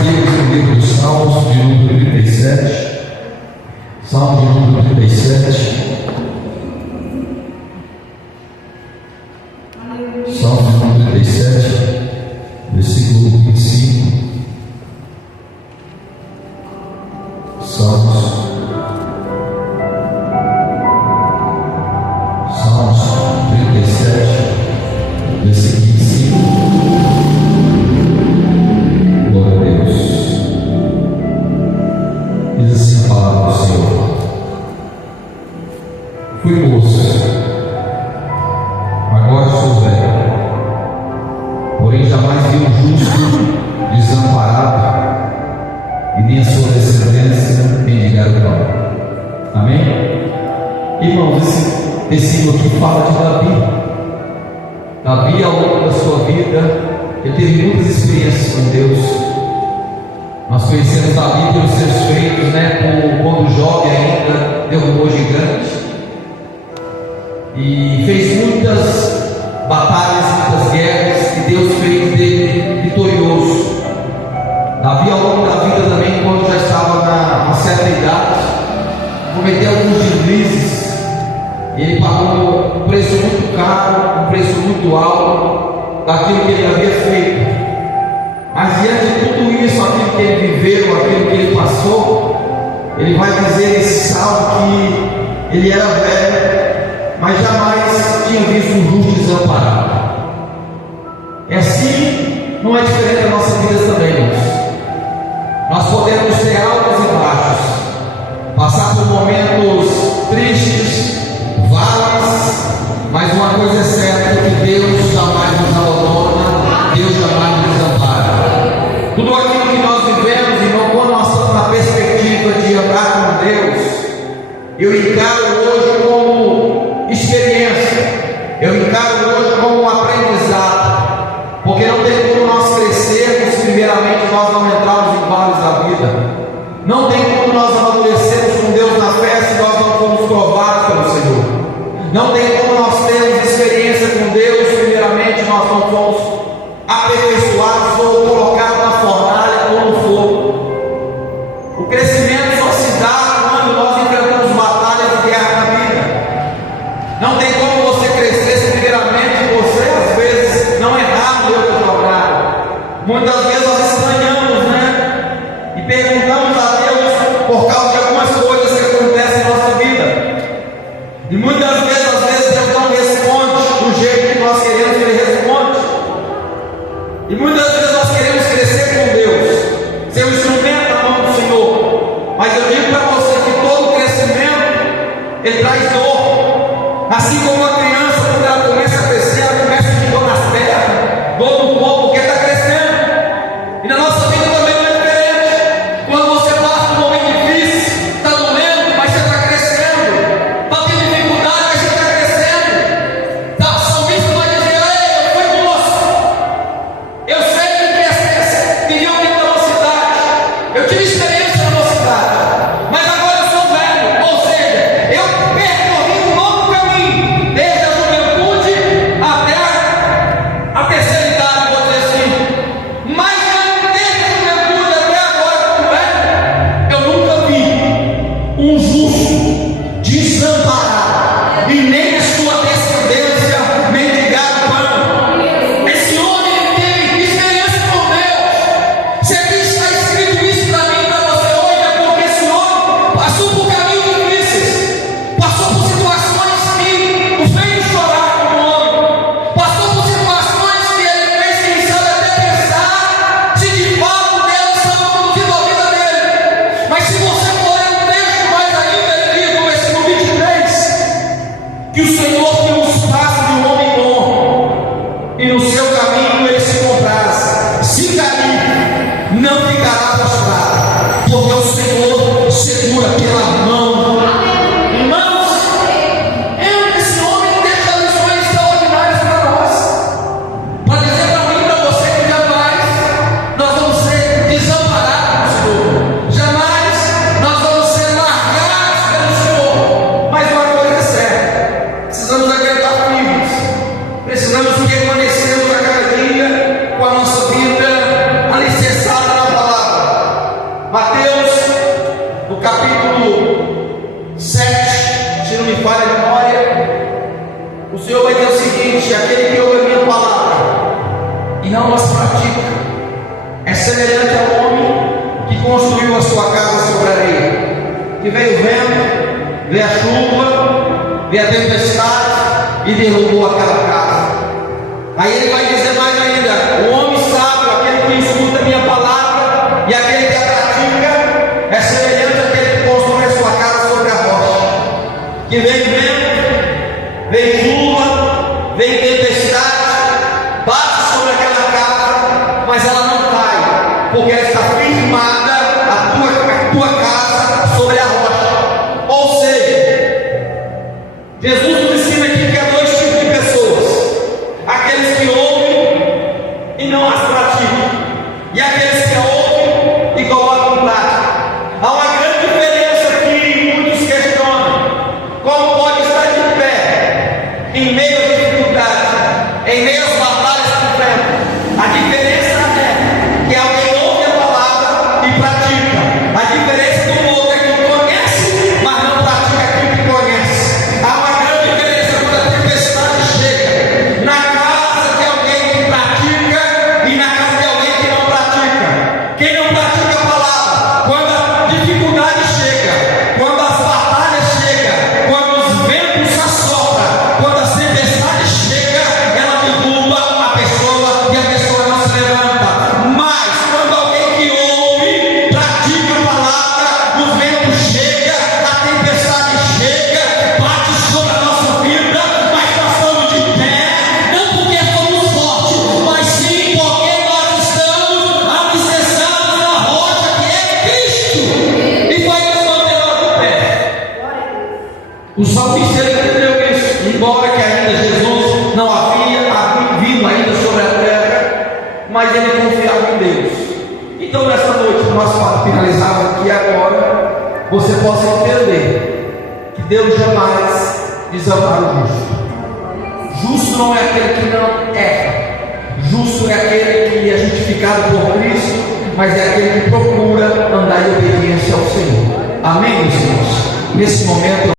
Bíblias no livro dos Salmos, de número 37. Salmo de número 37. Salmo de número 37, versículo 25. Salmos 37, versículo 25. Glória a Deus. Diz assim a palavra do Senhor: fui moço, agora sou velho, porém jamais vi um justo desamparado, e nem a sua descendência mendigar o pão. Amém? Irmãos, esse versículo aqui fala de Davi. Davi, ao longo da sua vida, ele teve muitas experiências com Deus. Nós conhecemos Davi pelos seus feitos, quando jovem ainda derrubou gigante e fez muitas batalhas, muitas guerras, e Deus fez dele vitorioso. Davi, ao longo da vida também, quando já estava numa certa idade, cometeu alguns deslizes. Ele pagou um preço muito caro, um preço muito alto daquilo que ele havia feito. Mas diante de tudo isso, aquilo que ele viveu, aquilo que ele passou, ele vai dizer nesse salmo que ele era velho, mas jamais tinha visto um justo desamparado. É assim, não é diferente da nossa vida também, irmãos. Nós podemos ter altos e baixos, passar por momentos tristes, vales, mas uma coisa é certa, que Deus jamais nos abandona, Deus jamais nos desampara. Tudo aquilo que nós vivemos, irmão, quando nós estamos na perspectiva de andar com Deus, eu encaro hoje como experiência, eu encaro hoje como um aprendizado, porque não tem como nós crescermos, primeiramente nós não entrarmos em vales da vida. Não tem como nós amadurecermos com Deus na fé se nós não formos provados pelo Senhor. Não tem como nós termos experiência com Deus, primeiramente nós não fomos aperfeiçoados ou colocados na fornalha ou no fogo. O crescimento só se dá quando nós enfrentamos batalhas de guerra na vida. Não tem como você crescer se primeiramente você às vezes não errar no seu programa. Muitas vezes nós estranhamos, e perguntamos a Deus por causa de algumas coisas que acontecem na nossa vida. E muitas vezes, Deus não responde do jeito que nós queremos que Ele responde. E muitas vezes nós queremos crescer com Deus, ser um instrumento na mão do Senhor. Mas eu digo para você que todo crescimento, ele traz dor. Assim como uma criança, quando ela começa a crescer, ela começa a ter dor nas pernas, dor no corpo, porque está crescendo. E na nossa vida também não é diferente. Quando você passa por um momento difícil, está doendo, mas você está crescendo. Está tendo dificuldade, mas você está crescendo. O salmista vai dizer: ei, eu fui moço, eu sei que crescer, vivi um tempo da mocidade, eu tive experiência na mocidade, mas agora eu sou velho. Ou seja, eu percorri um longo caminho, desde a juventude até a terceira idade, vou dizer assim. Mas desde a juventude até agora, como velho, eu nunca vi um justo desamparado, e nem a sua descendência mendigar o pão. Esse homem teve experiência com Deus. Se aqui está escrito isso para mim e para você hoje, é porque esse homem passou por caminhos difíceis, passou por situações que o fez chorar como homem, passou por situações que ele fez, quem sabe, até pensar se de fato Deus estava conduzindo a vida dele. Mas se você for ler um texto mais ainda, ele diz no versículo 23 que o Senhor tem os passos de um homem bom, e no seu caminho ele se compraz. Se cair, não ficará prostrado, porque o Senhor segura pela mão. Irmãos, esse homem deixa lições extraordinárias para nós, para dizer para mim e para você que jamais nós vamos ser desamparados pelo Senhor, jamais nós vamos ser largados pelo Senhor. Mas uma coisa é certa: precisamos acreditar firmes, precisamos permanecermos a cada dia com a nossa vida alicerçada na palavra. Senhor vai dizer o seguinte: aquele que ouve a minha palavra e não as pratica é semelhante ao homem que construiu a sua casa sobre a areia, que veio o vento, veio a chuva, veio a tempestade e derrubou aquela casa. Aí ele vai dizer mais ainda: o homem sábio, aquele que escuta a minha palavra e aquele que a pratica, é semelhante àquele que constrói a sua casa sobre a rocha, que vem vento, vem chuva, vem tempestade, bate sobre aquela casa, mas ela não cai, porque ela está firmada, a tua casa, sobre a rocha. Ou seja, Jesus nos ensina aqui que há dois tipos de pessoas: aqueles que ouvem e não as praticam, e aqueles que a ouvem e colocam em prática. Há uma grande diferença que muitos questionam: como pode estar de pé em meio à dificuldade, em meio às batalhas que enfrenta? A diferença é que alguém ouve a palavra e pratica. A diferença do outro é que conhece, mas não pratica aquilo que conhece. Há uma grande diferença quando a tempestade chega na casa de alguém que pratica e na casa de alguém que não pratica. Quem não pratica a palavra, quando a dificuldade chega, quando as batalhas chegam, quando os ventos assopram, quando a tempestade chega, ela derruba a pessoa e a pessoa não se levanta. Mas quando alguém que ouve, pratica a palavra, o vento chega, a tempestade chega, bate sobre a nossa vida, mas nós estamos de pé, não porque somos fortes, mas sim porque nós estamos alicerçados na rocha que é Cristo, e vai nos manter nós de pé. O salmista entendeu isso, embora que ainda Jesus não havia vindo ainda sobre a terra, mas ele confiava em Deus. Então nessa noite, nós finalizamos aqui agora, você possa entender que Deus jamais desampara o justo. Justo não é aquele que não erra, justo é aquele que é justificado por Cristo, mas é aquele que procura andar em obediência ao Senhor. Amém, meus irmãos? Nesse momento